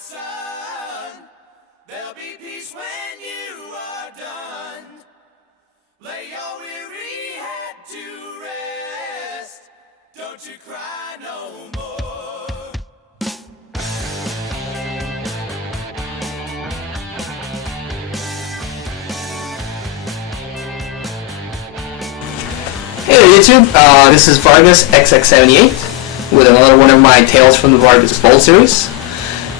son. There'll be peace when you are done. Lay your weary head to rest. Don't you cry no more. Hey YouTube, this is Vargas XX78 with another one of my Tales from the Vargas Vault series.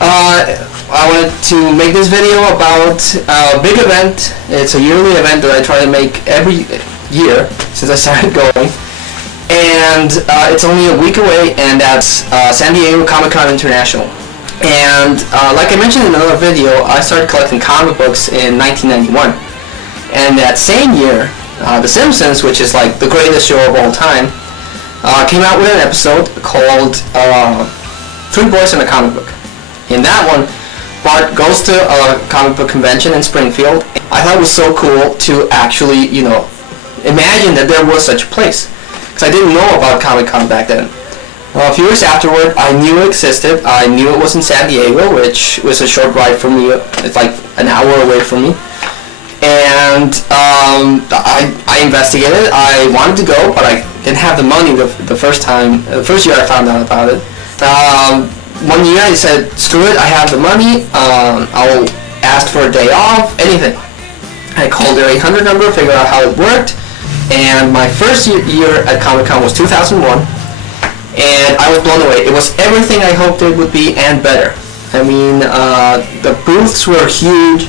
I wanted to make this video about a big event. It's a yearly event that I try to make every year since I started going. And it's only a week away, and that's San Diego Comic-Con International. And like I mentioned in another video, I started collecting comic books in 1991. And that same year, The Simpsons, which is like the greatest show of all time, came out with an episode called Three Boys and a Comic Book. In that one, Bart goes to a comic book convention in Springfield. I thought it was so cool to actually, imagine that there was such a place. Because I didn't know about Comic-Con back then. A few years afterward, I knew it existed. I knew it was in San Diego, which was a short ride from me. It's like an hour away from me. And I investigated. I wanted to go, but I didn't have the money the first year I found out about it. 1 year I said, screw it, I have the money, I'll ask for a day off, anything. I called their 800 number, figured out how it worked, and my first year at Comic-Con was 2001, and I was blown away. It was everything I hoped it would be and better. I mean, the booths were huge.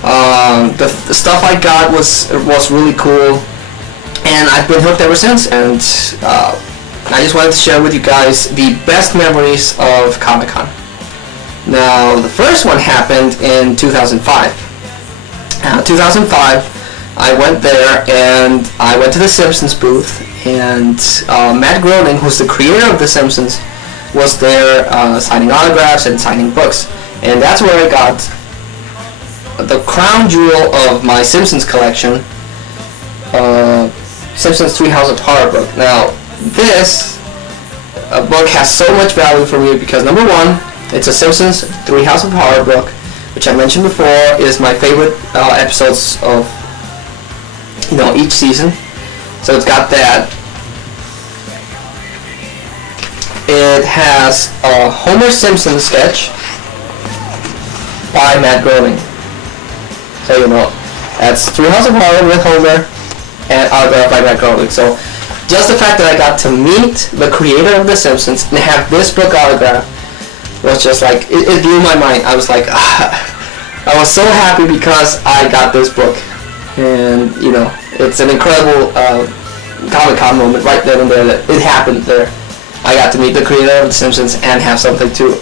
The stuff I got was really cool, and I've been hooked ever since. And I just wanted to share with you guys the best memories of Comic-Con. Now, the first one happened in 2005. 2005, I went there and I went to the Simpsons booth, and Matt Groening, who's the creator of the Simpsons, was there signing autographs and signing books, and that's where I got the crown jewel of my Simpsons collection, Simpsons Treehouse of Horror book. Now, this book has so much value for me because, number one, it's a Simpsons Treehouse of Horror book, which I mentioned before is my favorite episodes of each season. So it's got that. It has a Homer Simpson sketch by Matt Groening. So that's Treehouse of Horror with Homer and autographed by Matt Groening. So just the fact that I got to meet the creator of The Simpsons and have this book autographed was just like, it blew my mind. I was like, I was so happy because I got this book. And, it's an incredible Comic-Con moment right then and there that it happened there. I got to meet the creator of The Simpsons and have something to,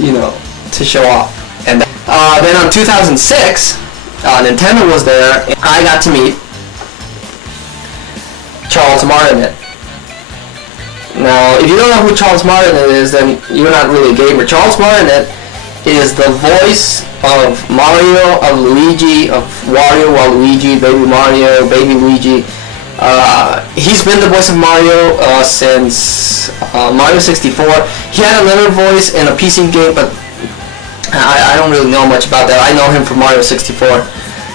to show off. And then on 2006, Nintendo was there, and I got to meet Charles Martinet. Now, if you don't know who Charles Martinet is, then you're not really a gamer. Charles Martinet is the voice of Mario, of Luigi, of Wario, Waluigi, Baby Mario, Baby Luigi. He's been the voice of Mario since Mario 64. He had another voice in a PC game, but I don't really know much about that. I know him from Mario 64.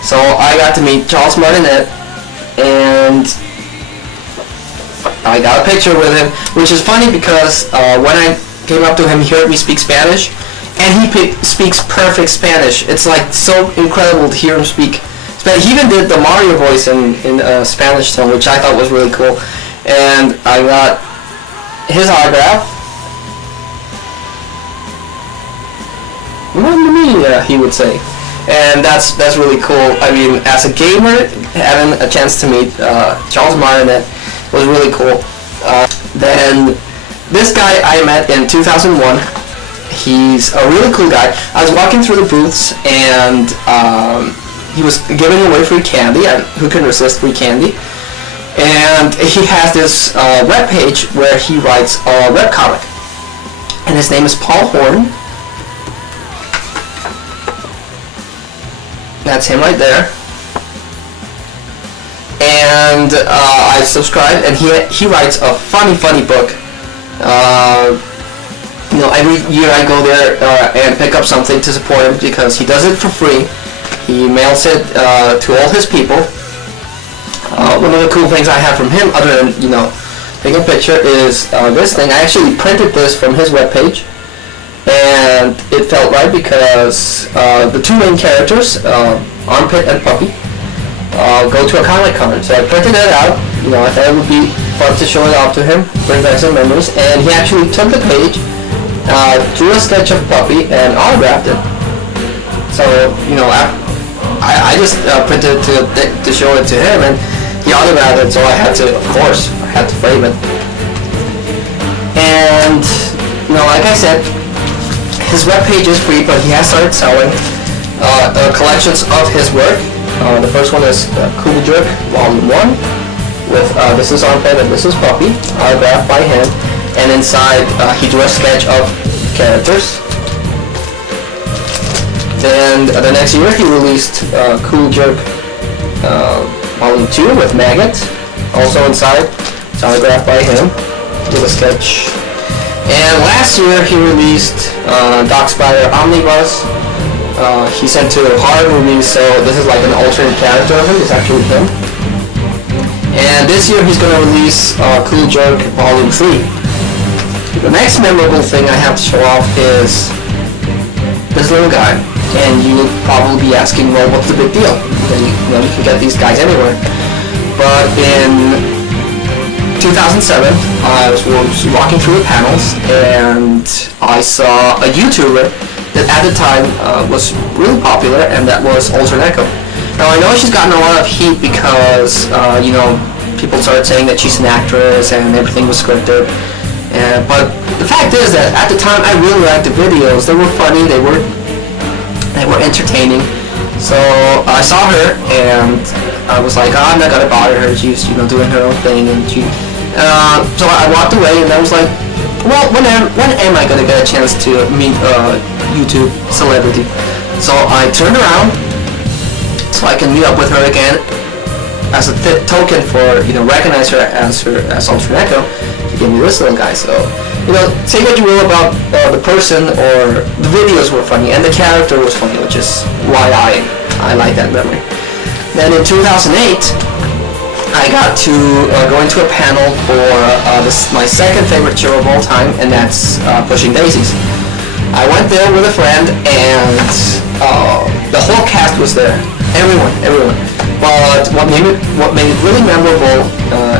So I got to meet Charles Martinet, and I got a picture with him, which is funny because when I came up to him, he heard me speak Spanish, and he speaks perfect Spanish. It's like so incredible to hear him speak Spanish. He even did the Mario voice in Spanish tone, which I thought was really cool. And I got his autograph. Mamma mia, he would say. And that's really cool. I mean, as a gamer, having a chance to meet Charles Martinet was really cool. Then this guy I met in 2001. He's a really cool guy. I was walking through the booths, and he was giving away free candy, and who can resist free candy? And he has this web page where he writes a webcomic, and his name is Paul Horn. That's him right there. And I subscribed, and he writes a funny book. every year I go there and pick up something to support him because he does it for free. He mails it to all his people. One of the cool things I have from him, other than taking a picture, is this thing. I actually printed this from his webpage, and it felt right because the two main characters, Armpit and Puppy, go to a Comic-Con. So I printed it out. I thought it would be fun to show it off to him, bring back some memories. And he actually took the page, drew a sketch of Puppy, and autographed it. So I just printed it to show it to him, and he autographed it. So I had to, of course, frame it. And like I said, his webpage is free, but he has started selling collections of his work. The first one is Cool Jerk Volume 1 with this is Armpit and this is Puppy, autographed by him, and inside he drew a sketch of characters. Then the next year he released Cool Jerk Volume 2 with Maggot, also inside, it's autographed by him with a sketch. And last year he released Doc Spider Omnibus. He sent to hard movies, so this is like an alternate character of him. It's actually him. And this year he's going to release Cool Jerk Volume 3. The next memorable thing I have to show off is this little guy. And you will probably be asking, well, what's the big deal? You can get these guys anywhere. But in 2007, I was walking through the panels, and I saw a YouTuber that at the time was really popular, and that was Echo. Now I know she's gotten a lot of heat because people started saying that she's an actress and everything was scripted. But the fact is that at the time I really liked the videos. They were funny, they were entertaining. So I saw her and I was like, oh, I'm not gonna bother her. She's doing her own thing, and so I walked away, and I was like, well, when am I gonna get a chance to meet a YouTube celebrity? So I turned around so I can meet up with her again as a token for recognize her as Echo. She gave me this little guy. So say what you will about the person, or the videos were funny and the character was funny, which is why I like that memory. Then in 2008. I got to go into a panel for my second favorite show of all time, and that's Pushing Daisies. I went there with a friend, and the whole cast was there. Everyone. But what made it really memorable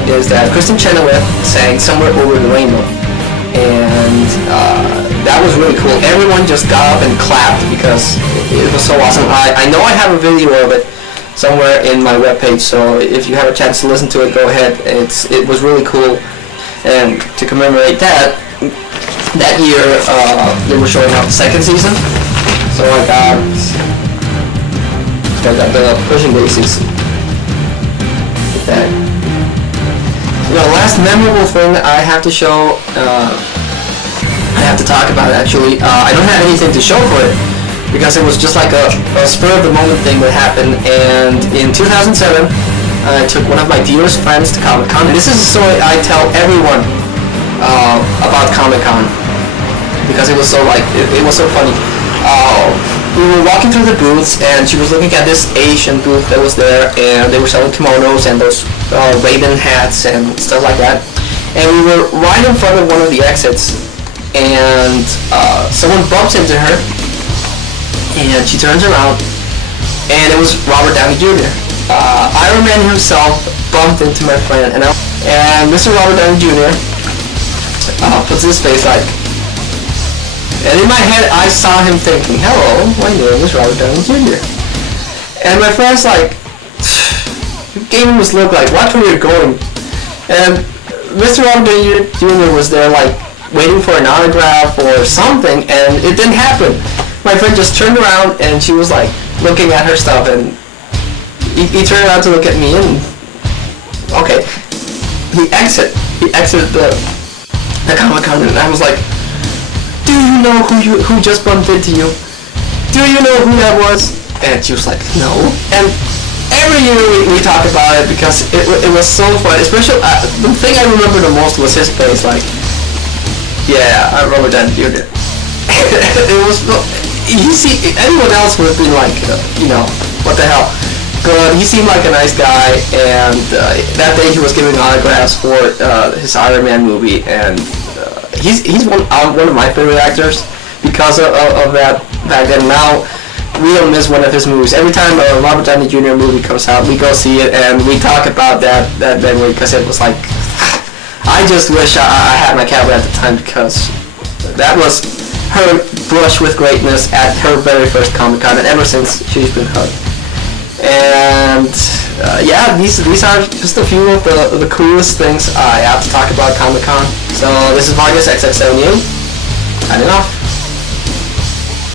is that Kristen Chenoweth sang Somewhere Over the Rainbow, and that was really cool. Everyone just got up and clapped because it was so awesome. I know I have a video of it somewhere in my webpage, so if you have a chance to listen to it, go ahead. It was really cool, and to commemorate that year, they were showing off the second season, so I got the Pushing Daisies with that. The last memorable thing I have to show, I have to talk about actually. I don't have anything to show for it, because it was just like a spur of the moment thing that happened. And in 2007, I took one of my dearest friends to Comic-Con. And this is a story I tell everyone about Comic-Con, because it was so funny. We were walking through the booths, and she was looking at this Asian booth that was there, and they were selling kimonos and those Raven hats and stuff like that. And we were right in front of one of the exits, and someone bumps into her. And she turns around, and it was Robert Downey Jr. Iron Man himself bumped into my friend, and Mr. Robert Downey Jr. Puts his face like, and in my head I saw him thinking, hello, my name is Robert Downey Jr. And my friend's like, gave him this look like, watch where you're going. And Mr. Robert Downey Jr. was there like waiting for an autograph or something, and it didn't happen. My friend just turned around, and she was like looking at her stuff, and he turned around to look at me, and okay, he exited the Comic-Con, and I was like, do you know who just bumped into you? Do you know who that was? And she was like, no. And every year we talk about it because it was so fun. Especially the thing I remember the most was his face, like, yeah, I Robert Downey Jr. It was, you see, anyone else would have been like, what the hell. But he seemed like a nice guy, and that day he was giving autographs for his Iron Man movie, and he's one of my favorite actors because of that back then. Now we don't miss one of his movies. Every time a Robert Downey Jr. movie comes out, we go see it and we talk about that memory because it was like, I just wish I had my camera at the time because that was her brush with greatness at her very first Comic-Con, and ever since she's been hugged. And yeah, these are just a few of the coolest things I have to talk about Comic-Con. So this is Vargas XX78, signing off.